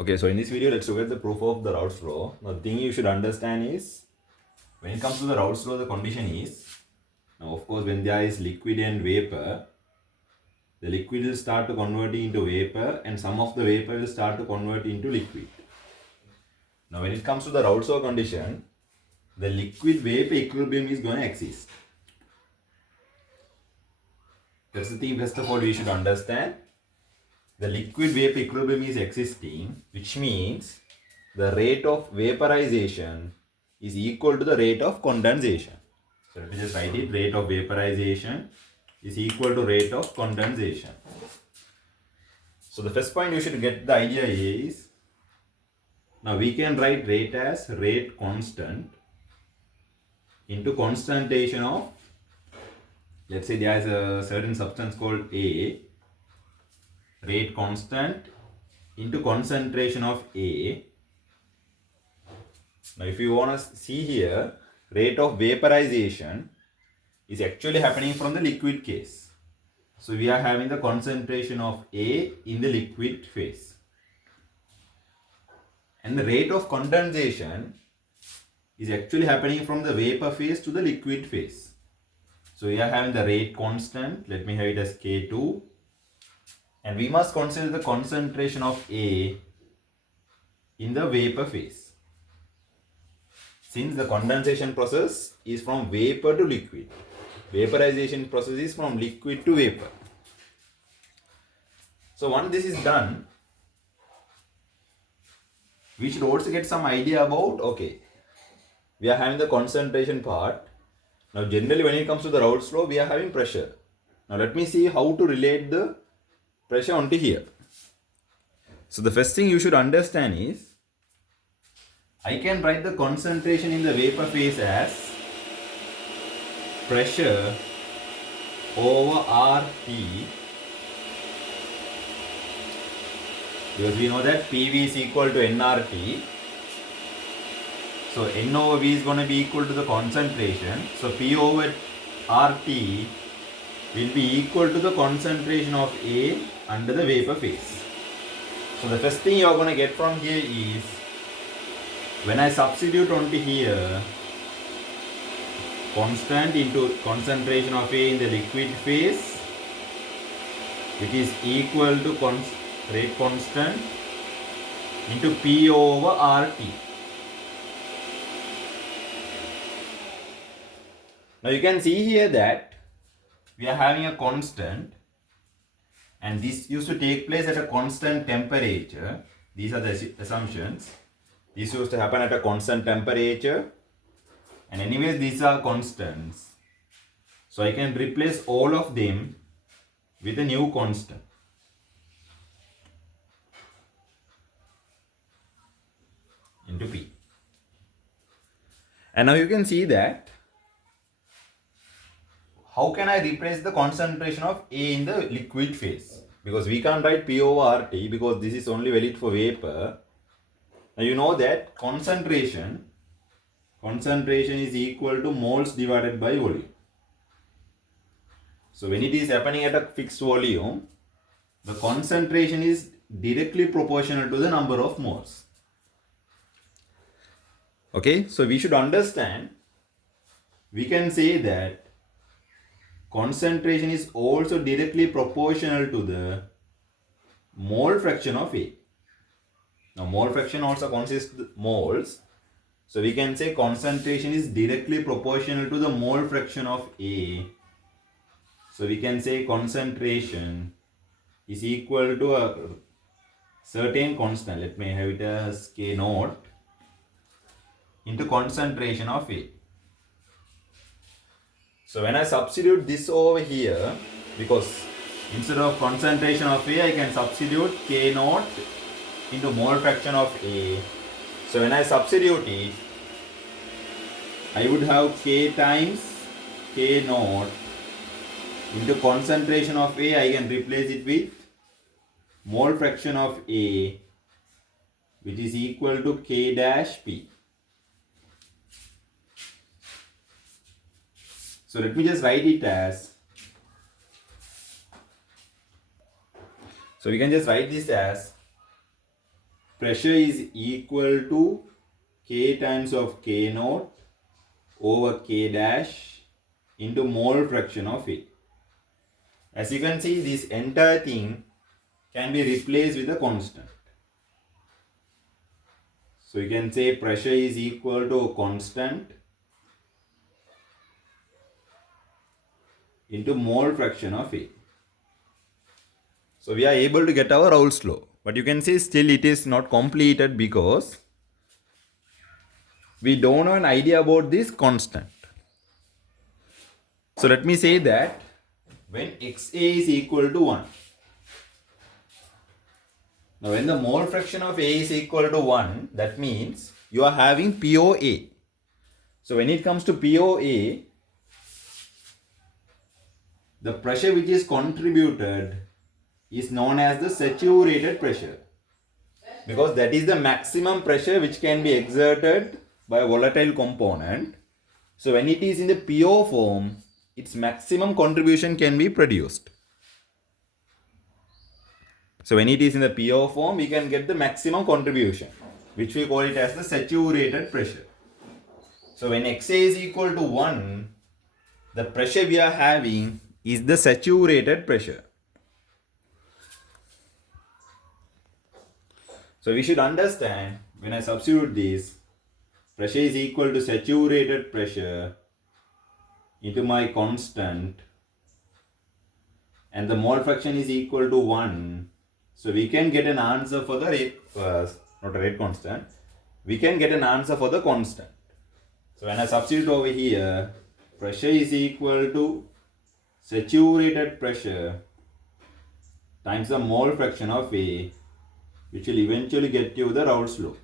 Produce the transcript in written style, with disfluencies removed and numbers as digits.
Okay, so in this video, let's look at the proof of the Raoult's law. Now, the thing you should understand is, when it comes to the Raoult's law, the condition is, now of course, when there is liquid and vapor, the liquid will start to convert into vapor and some of the vapor will start to convert into liquid. Now, when it comes to the Raoult's law condition, the liquid-vapor equilibrium is going to exist. That's the thing, first of all, we should understand. The liquid-vapor equilibrium is existing, which means the rate of vaporization is equal to the rate of condensation. So let me just write it. Rate of vaporization is equal to rate of condensation. So the first point you should get the idea is, now we can write rate as rate constant into constantation of, let's say there is a certain substance called A, rate constant into concentration of A. Now if you want to see here, rate of vaporization is actually happening from the liquid case. So we are having the concentration of A in the liquid phase. And the rate of condensation is actually happening from the vapor phase to the liquid phase. So we are having the rate constant, let me have it as K2. And we must consider the concentration of A in the vapor phase. Since the condensation process is from vapor to liquid, vaporization process is from liquid to vapor. So once this is done, we should also get some idea about, okay, we are having the concentration part. Now generally when it comes to the Raoult's law, we are having pressure. Now let me see how to relate the pressure onto here. So the first thing you should understand is, I can write the concentration in the vapor phase as pressure over RT, because we know that PV is equal to nRT. So N over V is going to be equal to the concentration. So P over RT will be equal to the concentration of A under the vapor phase. So the first thing you are going to get from here is, when I substitute onto here constant into concentration of A in the liquid phase, which is equal to rate constant into P over RT. Now you can see here that we are having a constant, and this used to take place at a constant temperature. These are the assumptions. This used to happen at a constant temperature, and anyways these are constants. So I can replace all of them with a new constant. Into P. And now you can see that, how can I replace the concentration of A in the liquid phase? Because we can't write P over RT because this is only valid for vapor. Now you know that concentration is equal to moles divided by volume. So when it is happening at a fixed volume, the concentration is directly proportional to the number of moles. Okay, so we should understand, we can say that concentration is also directly proportional to the mole fraction of A. Now mole fraction also consists of moles. So we can say concentration is directly proportional to the mole fraction of A. So we can say concentration is equal to a certain constant. Let me have it as K naught into concentration of A. So when I substitute this over here, because instead of concentration of A, I can substitute K naught into mole fraction of A. So when I substitute it, I would have K times K naught into concentration of A. I can replace it with mole fraction of A, which is equal to K dash P. So let me just write it as, so we can just write this as pressure is equal to K times of K naught over K dash into mole fraction of A. As you can see, this entire thing can be replaced with a constant. So you can say pressure is equal to a constant into mole fraction of A. So we are able to get our Raoult's law. But you can see still it is not completed because we don't have an idea about this constant. So let me say that when XA is equal to 1. Now when the mole fraction of A is equal to 1, that means you are having POA. So when it comes to POA, the pressure which is contributed is known as the saturated pressure, because that is the maximum pressure which can be exerted by a volatile component. So when it is in the PO form, its maximum contribution can be produced. So when it is in the PO form, we can get the maximum contribution, which we call it as the saturated pressure. So when XA is equal to 1, the pressure we are having is the saturated pressure. So we should understand, when I substitute this, pressure is equal to saturated pressure into my constant, and the mole fraction is equal to 1. So we can get an answer for the rate, not a rate constant, we can get an answer for the constant. So when I substitute over here, pressure is equal to saturated pressure times the mole fraction of A, which will eventually get you the Raoult's law.